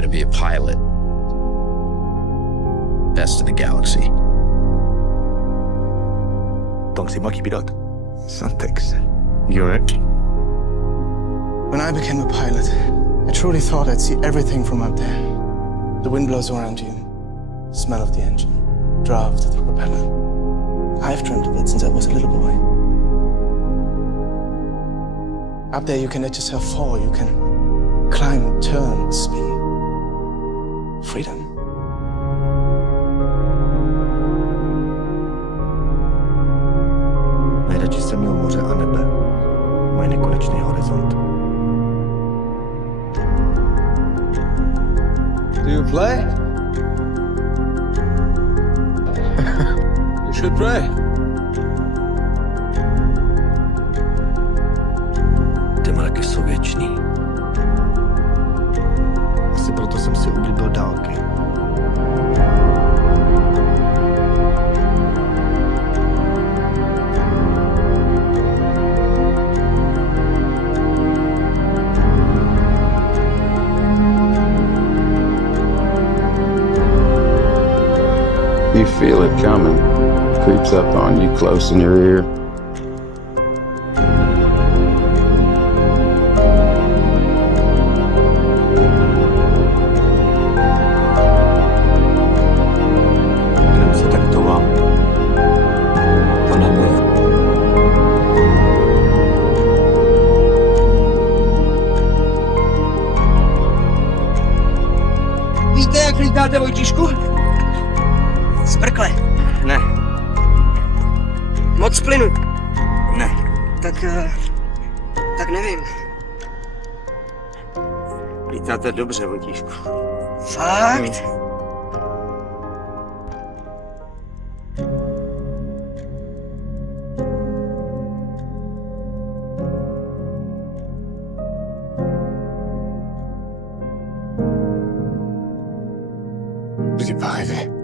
gonna be a pilot. Best in the galaxy. Onko si makipilot? Anteeksi. You alright? When I became a pilot, I truly thought I'd see everything from up there. The wind blows around you, smell of the engine, draft of the propeller. I've dreamt of it since I was a little boy. Up there you can let yourself fall, you can climb, turn, spin. Freedom. Najradši jsem měl moře a nebe. Můj nekonečný horizont. Do you play? You should pray. Ty mraky jsou věčný. Asi proto jsem si oblíbil dálky. You feel it coming. Creeps up on you close in your ear. Jdem se tak to vám. To nebude. Víte, jak lítáte, Vojtíšku? Zbrkle. Ne. Moc plynu. Ne. Tak nevím. Lítáte dobře, Vojtíšku. Fakt? Vous n'êtes pas rêvé.